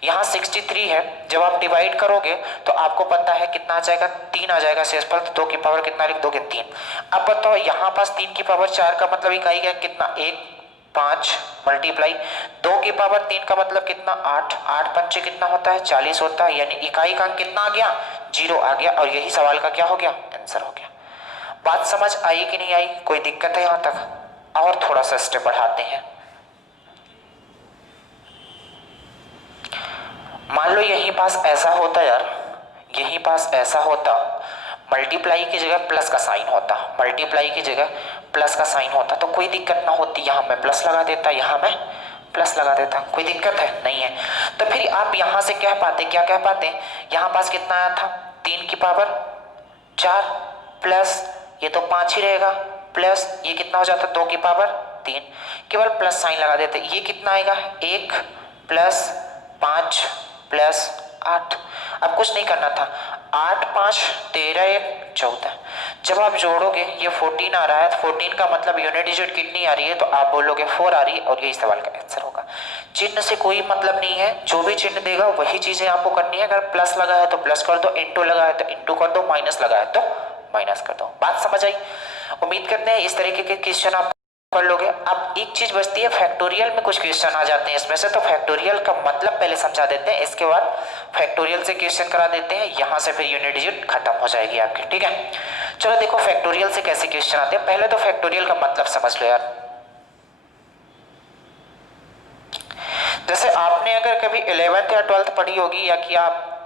यहाँ 63 है, जब आप डिवाइड करोगे तो आपको पता है कितना आ जाएगा 3 आ जाएगा शेषफल, तो 2 की पावर कितना लिख दोगे 3। अब बताओ यहाँ पास 3 की पावर 4 का मतलब इकाई क्या कितना 1 5 मल्टीप्लाई 2 की पावर 3 का मतलब कितना 8, 8 पंचे कितना होता है 40 होता है, यानी इकाई का अंक कितना आ गया 0 आ गया और यही सवाल का क्या हो गया आंसर हो गया। बात समझ आई कि नहीं आई, कोई दिक्कत है यहाँ तक? और थोड़ा सा स्टेप बढ़ाते हैं। मान लो यहीं पास ऐसा होता यार, यहीं पास ऐसा होता मल्टीप्लाई की जगह प्लस का साइन होता, मल्टीप्लाई की जगह प्लस का साइन होता तो कोई दिक्कत ना होती, यहाँ मैं प्लस लगा देता, यहाँ मैं प्लस लगा देता, कोई दिक्कत है नहीं है। तो फिर आप यहाँ से क्या कह पाते, यहाँ पास कितना आया था 3 की पावर 4 प्लस ये तो 5 ही रहेगा, प्लस ये कितना हो जाता 2 की पावर 3, केवल प्लस साइन लगा देते, ये कितना आएगा 1 प्लस 5 प्लस 8। अब कुछ नहीं करना था, 8 5 13 1 14, जब आप जोड़ोगे ये 14 आ रहा है, तो 14 का मतलब यूनिट डिजिट कितनी आ रही है, तो आप बोलोगे 4 आ रही है और यही सवाल का आंसर होगा। चिन्ह से कोई मतलब नहीं है, जो भी चिन्ह देगा वही चीजें आपको करनी है। अगर प्लस लगा है तो प्लस कर दो, इंटू लगा है तो इंटू कर दो, माइनस लगा है तो माइनस कर दो। बात समझ आई? उम्मीद करते हैं इस तरीके के क्वेश्चन आप कर लोगे। अब एक चीज बचती है, फैक्टोरियल में कुछ क्वेश्चन आ जाते हैं इसमें से, तो फैक्टोरियल का मतलब पहले समझा देते हैं, इसके बाद फैक्टोरियल से क्वेश्चन करा देते हैं, यहां से फिर यूनिट डिजिट खत्म हो जाएगी आपकी, ठीक है। चलो देखो फैक्टोरियल से कैसे क्वेश्चन आते हैं, पहले तो फैक्टोरियल का मतलब समझ लो यार। जैसे आपने अगर कभी 11th या 12th पढ़ी होगी, या कि आप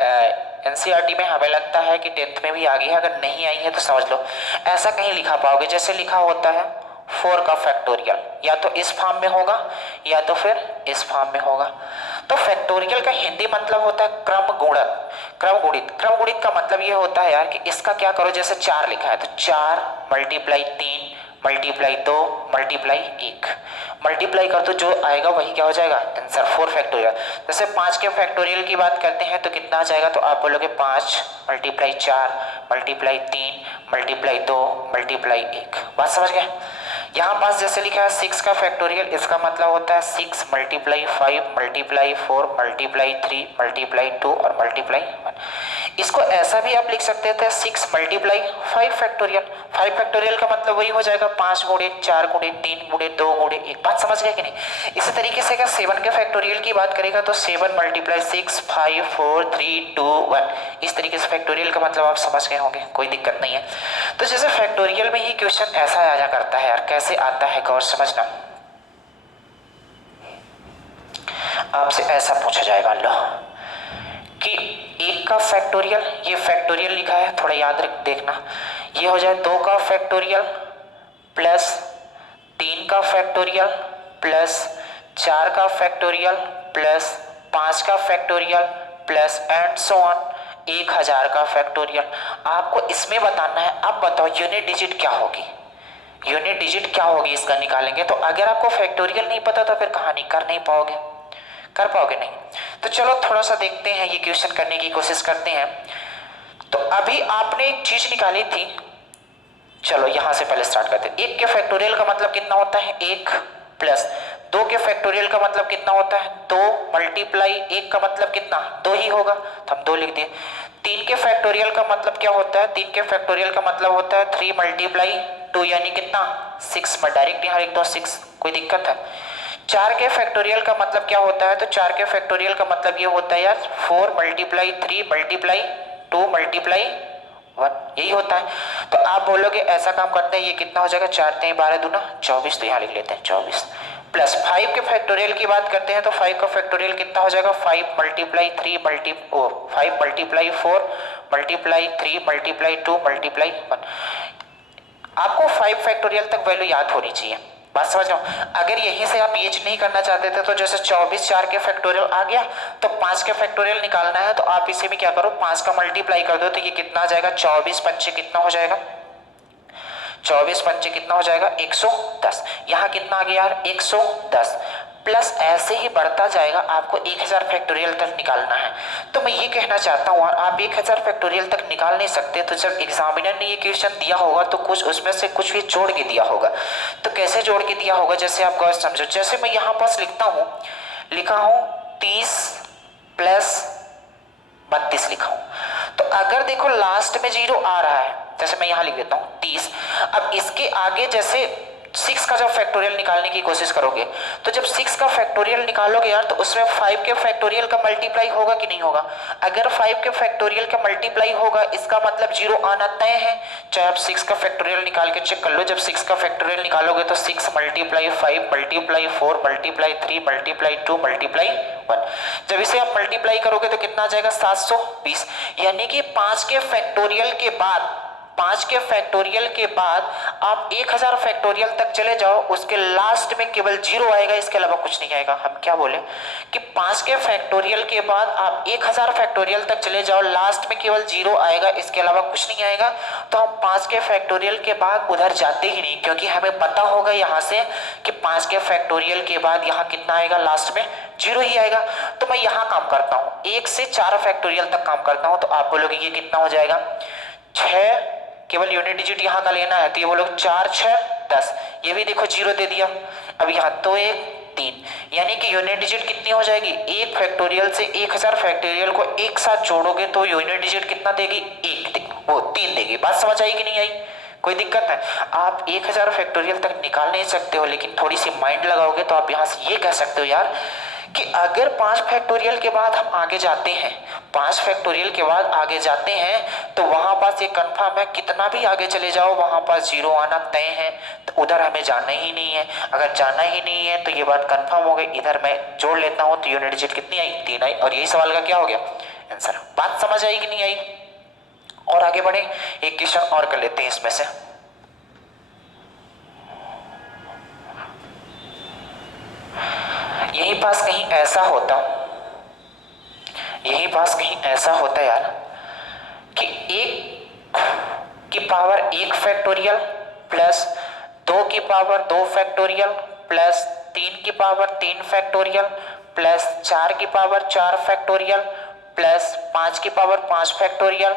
एनसीईआरटी में, हमें लगता है कि 10th में भी आ गई है, अगर नहीं आई है तो समझ लो ऐसा कहीं लिखा पाओगे, जैसे लिखा होता है 4 का फैक्टोरियल, या तो इस फॉर्म में होगा या तो फिर इस फॉर्म में होगा। तो फैक्टोरियल का हिंदी मतलब होता है क्रम गुणक, क्रम गुणित। क्रम गुणित का मतलब ये होता है यार कि इसका क्या करो, जैसे 4 लिखा है तो 4 मल्टीप्लाई 3 मल्टीप्लाई 2 मल्टीप्लाई 1, मल्टीप्लाई कर तो जो आएगा वही क्या हो जाएगा आंसर 4 फैक्टोरियल। जैसे 5 के फैक्टोरियल की बात करते हैं तो कितना आ जाएगा, तो आप बोलोगे 5 मल्टीप्लाई 4 मल्टीप्लाई 3 मल्टीप्लाई 2 मल्टीप्लाई 1। बात समझ गए? यहाँ पास जैसे लिखा है 6 का फैक्टोरियल, इसका मतलब होता है 6 मल्टीप्लाई 5 मल्टीप्लाई 4 मल्टीप्लाई 3 मल्टीप्लाई 2 और मल्टीप्लाई 1। इसको ऐसा भी आप लिख सकते थे 6 मल्टीप्लाई 5 फैक्टोरियल। 5 फैक्टोरियल का मतलब वही हो जाएगा 5 गुणे 4 गुणे 3 गुणे 2 गुणे 1। बात समझ गए कि नहीं? इसी तरीके से अगर 7 के फैक्टोरियल की बात करेगा तो 7 मल्टीप्लाई 6 5 4 3 2 1, इस तरीके से फैक्टोरियल का मतलब आप समझ गए होंगे, कोई दिक्कत नहीं है। तो जैसे फैक्टोरियल में ही क्वेश्चन ऐसा आ जा करता है यार, कैसे आता है गौर समझना। आपसे ऐसा पूछा जाएगा लो कि 1 का फैक्टोरियल, ये फैक्टोरियल लिखा है थोड़ा याद रख देखना, ये हो जाए 2 का फैक्टोरियल प्लस 3 का फैक्टोरियल प्लस 4 का फैक्टोरियल प्लस 5 का factorial plus and so on 1000 का फैक्टोरियल। आपको इसमें बताना है। अब बताओ यूनिट डिजिट क्या होगी, यूनिट डिजिट क्या होगी इसका निकालेंगे। तो अगर आपको फैक्टोरियल नहीं पता तो फिर कहानी कर नहीं पाओगे, कर पाओगे नहीं। तो चलो थोड़ा सा देखते हैं, ये क्वेश्चन करने की कोशिश करते हैं। तो अभी आपने एक चीज निकाली थी, चलो यहां से पहले स्टार्ट करते हैं। 1 के फैक्टोरियल का मतलब कितना होता है 1 प्लस 2 के फैक्टोरियल का मतलब कितना होता है 2 मल्टीप्लाई 1 का मतलब कितना 2 ही होगा, तो हम 2 लिख दिए। 3 के फैक्टोरियल का मतलब क्या होता है, 3 के फैक्टोरियल का मतलब होता है 3 मल्टीप्लाई 2 यानी कितना 6, में डायरेक्ट यहाँ लिख दो 6, कोई दिक्कत है। 4 के फैक्टोरियल का मतलब क्या होता है, तो 4 के फैक्टोरियल का मतलब ये होता है यार 4 मल्टीप्लाई 3 मल्टीप्लाई 2 मल्टीप्लाई 1, यही होता है। तो आप बोलोगे ऐसा काम करते हैं, ये कितना हो जाएगा 4 3 12 दूना 24, तो यहाँ लिख लेते हैं 24। प्लस 5 के फैक्टोरियल की बात करते हैं तो 5 का फैक्टोरियल कितना हो जाएगा 5 multiply 3 5 multiply 4 multiply 3 multiply 2 multiply 1। आपको 5 फैक्टोरियल तक वैल्यू याद होनी चाहिए, बात समझ रहे हो। अगर यहीं से आप ये नहीं करना चाहते थे तो जैसे 24 4 के फैक्टोरियल आ गया तो 5 के फैक्टोरियल निकालना है, तो आप इसे भी क्या करो 5 का मल्टीप्लाई कर दो, तो ये कितना आ जाएगा 24 पंचे कितना हो जाएगा 24 पंचे कितना हो जाएगा 110। यहाँ कितना आ गया यार 110, प्लस ऐसे ही बढ़ता जाएगा, आपको 1000 फैक्टोरियल तक निकालना है। तो मैं ये कहना चाहता हूँ आप 1000 फैक्टोरियल तक निकाल नहीं सकते, तो जब एग्जामिनर ने ये क्वेश्चन दिया होगा तो कुछ उसमें से कुछ भी जोड़ के दिया होगा। तो कैसे जोड़ के दिया होगा, जैसे आप गौर समझो, जैसे मैं यहाँ पास लिखा हूँ 30 प्लस 32 लिखा हूँ, तो अगर देखो लास्ट में 0 आ रहा है, जैसे मैं यहाँ लिख देता हूँ 30। अब इसके आगे जैसे 6 का जब फैक्टोरियल निकालने की कोशिश करोगे तो जब 6 का फैक्टोरियल निकालोगे यार तो उसमें 5 के फैक्टोरियल का मल्टीप्लाई होगा कि नहीं होगा। अगर 5 के फैक्टोरियल का मल्टीप्लाई होगा इसका मतलब 0 आना तय है। चाहे आप 6 का फैक्टोरियल निकाल के चेक कर लो, जब 6 का फैक्टोरियल निकालोगे तो 6 multiply 5 multiply 4 multiply 3 multiply 2 multiply 1। जब इसे आप मल्टीप्लाई करोगे तो कितना आ जाएगा 720, यानी कि 5 के फैक्टोरियल के बाद 5 के फैक्टोरियल के बाद आप 1000 फैक्टोरियल तक चले जाओ, उसके लास्ट में केवल 0 आएगा, इसके अलावा कुछ नहीं आएगा। हम क्या बोले कि 5 के फैक्टोरियल के बाद आप 1000 फैक्टोरियल तक चले जाओ, लास्ट में केवल 0 आएगा, इसके अलावा कुछ नहीं आएगा। तो हम 5 के फैक्टोरियल के बाद उधर जाते ही नहीं, क्योंकि हमें पता होगा यहाँ से कि 5 के फैक्टोरियल के बाद यहाँ कितना आएगा, लास्ट में 0 ही आएगा। तो मैं यहाँ काम करता हूँ, 1 से 4 फैक्टोरियल तक काम करता हूँ। तो आप बोलोगे ये कितना हो जाएगा, 6, केवल यूनिट डिजिट यहाँ का लेना है, तो ये बोलोगे 4 6 10, ये भी देखो 0 दे दिया। अब यहाँ तो 1 3, यानी कि यूनिट डिजिट कितनी हो जाएगी, 1 फैक्टोरियल से 1000 फैक्टोरियल को एक साथ जोड़ोगे तो यूनिट डिजिट कितना देगी, 1 वो 3 देगी। बात समझ आई कि नहीं आई, कोई दिक्कत है? आप 1000 फैक्टोरियल तक निकाल नहीं सकते हो, लेकिन थोड़ी सी माइंड लगाओगे तो आप यहाँ से ये कह सकते हो यार कि अगर 5 फैक्टोरियल के बाद हम आगे जाते हैं, 5 फैक्टोरियल के बाद आगे जाते हैं तो वहां पास ये कंफर्म है, कितना भी आगे चले जाओ वहां पास 0 आना तय है, तो उधर हमें जाना ही नहीं है। अगर जाना ही नहीं है तो ये बात कंफर्म हो गई, इधर मैं जोड़ लेता हूं तो यूनिट डिजिट कितनी आई, 3 आई, और यही सवाल का क्या हो गया, आंसर। बात समझ आई कि नहीं आई? और आगे बढ़े, एक क्वेश्चन और कर लेते हैं इसमें से। यहीं पास कहीं ऐसा होता, यहीं पास कहीं ऐसा होता यार कि 1 की पावर 1 फैक्टोरियल प्लस 2 की पावर 2 फैक्टोरियल प्लस 3 की पावर 3 फैक्टोरियल प्लस 4 की पावर 4 फैक्टोरियल प्लस 5 की पावर 5 फैक्टोरियल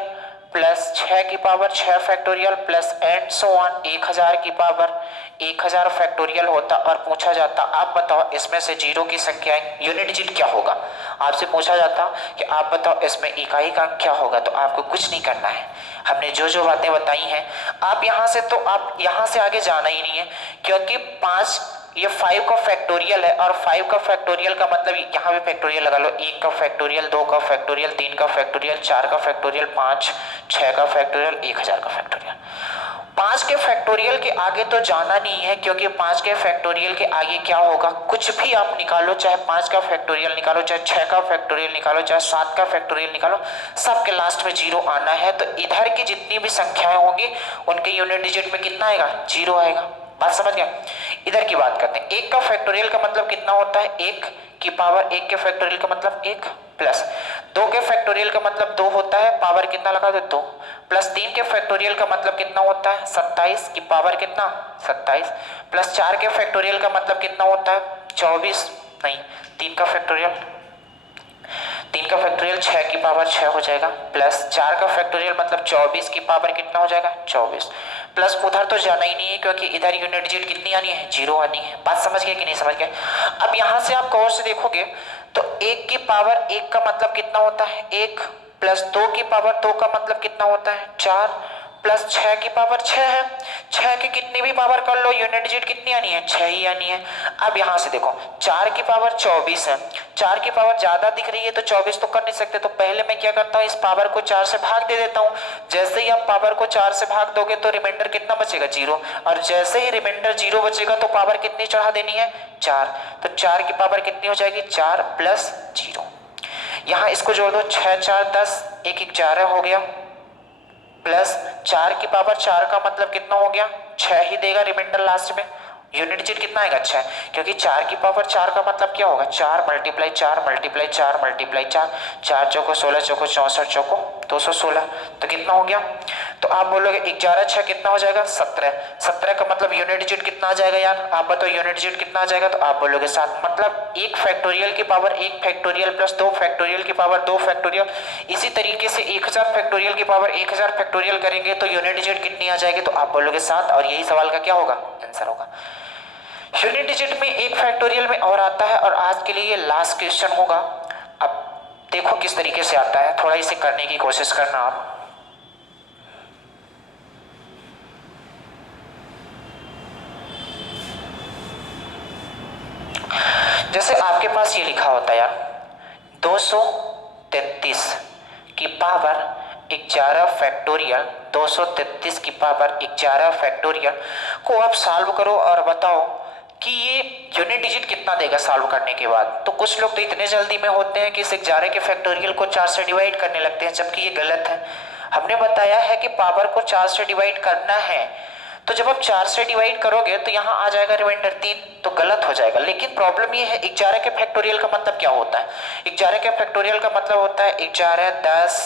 प्लस 6 की power 6 factorial plus and so on 1000 की पावर 1000 फैक्टोरियल होता और पूछा जाता आप बताओ इसमें से 0 की संख्या यूनिट डिजिट क्या होगा। आपसे पूछा जाता कि आप बताओ इसमें इकाई का अंक क्या होगा, तो आपको कुछ नहीं करना है। हमने जो जो बातें बताई हैं आप यहाँ से, तो आप यहाँ से आगे जाना ही नहीं है, क्योंकि 5 ये 5 का फैक्टोरियल है, और 5 का फैक्टोरियल का मतलब यहाँ भी फैक्टोरियल लगा लो, 1 का फैक्टोरियल 2 का फैक्टोरियल 3 का फैक्टोरियल 4 का फैक्टोरियल 5 6 का फैक्टोरियल 1000 का फैक्टोरियल। 5 के फैक्टोरियल के आगे तो जाना नहीं है, क्योंकि 5 के फैक्टोरियल के आगे क्या होगा, कुछ भी आप निकालो, चाहे 5 का फैक्टोरियल निकालो, चाहे 6 का फैक्टोरियल निकालो, चाहे 7 का फैक्टोरियल निकालो, सबके लास्ट में 0 आना है। तो इधर की जितनी भी संख्याएं होंगी उनके यूनिट डिजिट में कितना आएगा, 0 आएगा। बात समझ गया? इधर की बात करते हैं, 1 का फैक्टोरियल का मतलब कितना होता है, 1 की पावर 1 के फैक्टोरियल का मतलब 1 प्लस 2 के फैक्टोरियल का मतलब 2 होता है, पावर कितना लगा दो 2, प्लस 3 के फैक्टोरियल का मतलब कितना होता है 27 की पावर कितना 27, प्लस 4 के फैक्टोरियल का मतलब कितना होता है 24, नहीं 3 का फैक्टोरियल 6 की पावर 6 हो जाएगा, प्लस 4 का फैक्टोरियल मतलब 24 की पावर कितना हो जाएगा 24, प्लस उधर तो जाना ही नहीं है क्योंकि इधर यूनिट डिजिट कितनी आनी है 0 आनी है। बात समझ गए कि नहीं समझ गए? अब यहां से आप गौर से देखोगे तो 1 की पावर 1 का मतलब कितना होता है 1, प्लस 2 की पावर 2 का मतलब कितना होता है 4, प्लस 6 की पावर 6 है, 6 की कितनी भी पावर कर लो यूनिट डिजिट कितनी आनी है 6 ही आनी है। अब यहां से देखो 4 की पावर 24 है, 4 की पावर ज्यादा दिख रही है तो 24 तो कर नहीं सकते, तो पहले मैं क्या करता हूं इस पावर को 4 से भाग दे देता हूं। जैसे ही आप पावर को 4 से भाग दोगे तो रिमाइंडर कितना बचेगा 0, और जैसे ही रिमाइंडर 0 बचेगा तो पावर कितनी चढ़ा देनी है 4, तो 4 की पावर कितनी हो जाएगी 4 प्लस 0। यहां इसको जोड़ दो 6 4 10, 1 1 4 हो गया, प्लस 4 की पावर 4 का मतलब कितना हो गया 6 ही देगा रिमाइंडर लास्ट में, यूनिट डिजिट कितना आएगा 6, क्योंकि 4 की पावर 4 का मतलब क्या होगा 4 मल्टीप्लाई 4 मल्टीप्लाई 4 मल्टीप्लाई 4, 4 चौको 16 चौको 64 चौको 216, तो कितना हो गया। तो आप बोलोगे 11 6 कितना हो जाएगा 17, 17 का मतलब यूनिट डिजिट कितना आ जाएगा यार, आप बताओ यूनिट डिजिट कितना आ जाएगा, तो आप बोलोगे 7, मतलब 1 फैक्टोरियल की पावर 1 फैक्टोरियल प्लस 2 फैक्टोरियल की पावर 2 फैक्टोरियल, इसी तरीके से 1000 फैक्टोरियल की पावर 1000 फैक्टोरियल करेंगे तो यूनिट डिजिट कितनी आ जाएगी, तो आप बोलोगे 7, और यही सवाल का क्या होगा आंसर होगा। यूनिट डिजिट में 1 फैक्टोरियल में और आता है, और आज के लिए ये लास्ट क्वेश्चन होगा। अब देखो किस तरीके से आता है, थोड़ा इसे करने की कोशिश करना आप। जैसे आपके पास ये लिखा होता है यार 233 की पावर 11 फैक्टोरियल, 233 की पावर 11 फैक्टोरियल को आप सॉल्व करो और बताओ कि ये यूनिट डिजिट कितना देगा सॉल्व करने के बाद। तो कुछ लोग तो इतने जल्दी में होते हैं कि इस 11 के फैक्टोरियल को 4 से डिवाइड करने लगते हैं, जबकि ये गलत है। हमने बताया है कि पावर को 4 से डिवाइड करना है, तो जब आप 4 से डिवाइड करोगे तो यहाँ आ जाएगा रिमाइंडर 3, तो गलत हो जाएगा। लेकिन प्रॉब्लम ये है 11 के फैक्टोरियल का मतलब क्या होता है? 11 के फैक्टोरियल का मतलब होता है 11 10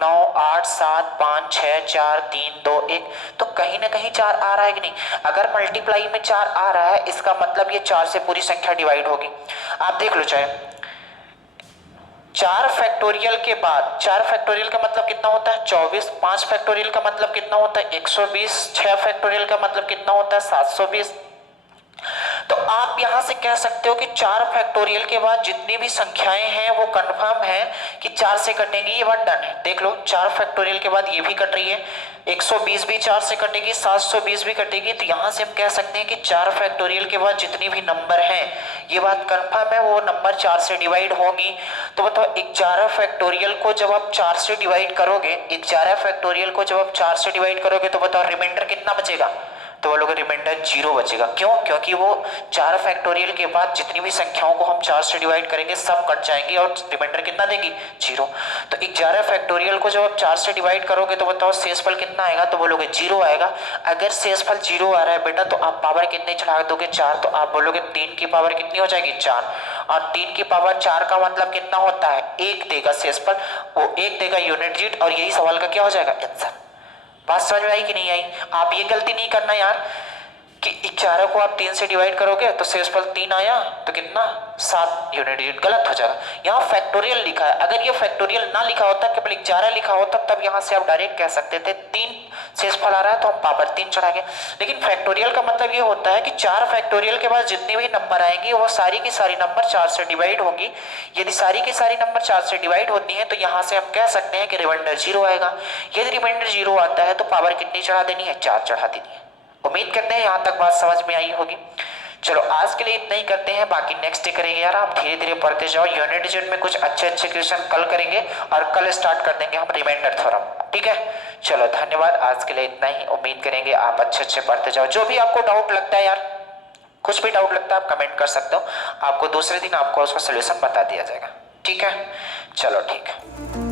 9 8 7 5 6 4 3 2 1, तो कहीं ना कहीं 4 आ रहा है कि नहीं? अगर मल्टीप्लाई में 4 आ रहा है इसका मतलब ये 4 से पूरी संख्या डिवाइड होगी। आप देख लो, चाहे 4 फैक्टोरियल के बाद, 4 फैक्टोरियल का मतलब कितना होता है 24, 5 फैक्टोरियल का मतलब कितना होता है 120, 6 फैक्टोरियल का मतलब कितना होता है 720। तो आप यहां से कह सकते हो कि 4 फैक्टोरियल के बाद जितनी भी संख्याएं हैं वो कंफर्म है कि 4 से कटेंगी, ये बात डन है। देख लो 4 फैक्टोरियल के बाद ये भी कट रही है, 120 भी 4 से कटेगी, 720 भी कटेगी, तो यहां से हम कह सकते हैं कि 4 फैक्टोरियल के बाद जितनी भी नंबर हैं ये बात कंफर्म है वो नंबर 4 से डिवाइड होगी। तो बताओ 11 फैक्टोरियल को जब आप 4 से डिवाइड करोगे, 11 फैक्टोरियल को जब आप 4 से डिवाइड करोगे तो बताओ रिमाइंडर कितना बचेगा? तो वो लोग रिमाइंडर 0 बचेगा। क्यों? क्योंकि वो 4 फैक्टोरियल के बाद जितनी भी संख्याओं को हम 4 से डिवाइड करेंगे सब कट जाएंगी और रिमाइंडर कितना देगी? 0। तो 11 फैक्टोरियल को जब आप 4 से डिवाइड करोगे तो बताओ शेषफल कितना आएगा? तो बोलोगे 0 आएगा। अगर शेषफल 0 आ रहा है बेटा तो आप पावर कितनी चढ़ा दोगे? 4। तो आप बोलोगे 3 की पावर कितनी हो जाएगी? 4। और 3 की पावर 4 का मतलब कितना होता है? 1 देगा शेषफल, वो 1 देगा यूनिट डिजिट, और यही सवाल का क्या हो जाएगा? आंसर। बात समझ में आई कि नहीं आई? आप ये गलती नहीं करना यार कि 11 को आप 3 से डिवाइड करोगे तो शेषफल 3 आया तो कितना? 7 यूनिट डिजिट। गलत हो जाएगा। यहाँ फैक्टोरियल लिखा है, अगर ये फैक्टोरियल ना लिखा होता, केवल 11 लिखा होता, तब यहाँ से आप डायरेक्ट कह सकते थे 3 शेषफल आ रहा है तो हम पावर 3 चढ़ाएंगे। लेकिन फैक्टोरियल का मतलब ये होता है कि 4 फैक्टोरियल के बाद जितने भी नंबर आएंगे वो सारी की सारी नंबर 4 से डिवाइड होंगी। यदि सारी की सारी नंबर 4 से डिवाइड होती है तो यहाँ से हम कह सकते हैं कि रिमाइंडर 0 आएगा। यदि रिमाइंडर 0 आता है तो पावर कितनी चढ़ा देनी है? 4 चढ़ा देनी है। उम्मीद करते हैं यहां तक बात समझ में आई होगी। चलो आज के लिए इतना ही करते हैं, बाकी नेक्स्ट डे करेंगे यार। आप धीरे धीरे पढ़ते जाओ, यूनिट डिजिट में कुछ अच्छे अच्छे क्वेश्चन कल करेंगे और कल स्टार्ट कर देंगे हम रिमाइंडर थ्योरम, ठीक है। चलो धन्यवाद, आज के लिए इतना ही। उम्मीद करेंगे आप अच्छे अच्छे पढ़ते जाओ। जो भी आपको डाउट लगता है यार, कुछ भी डाउट लगता है आप कमेंट कर सकते हो, आपको दूसरे दिन आपको उसका सोल्यूशन बता दिया जाएगा, ठीक है। चलो ठीक है।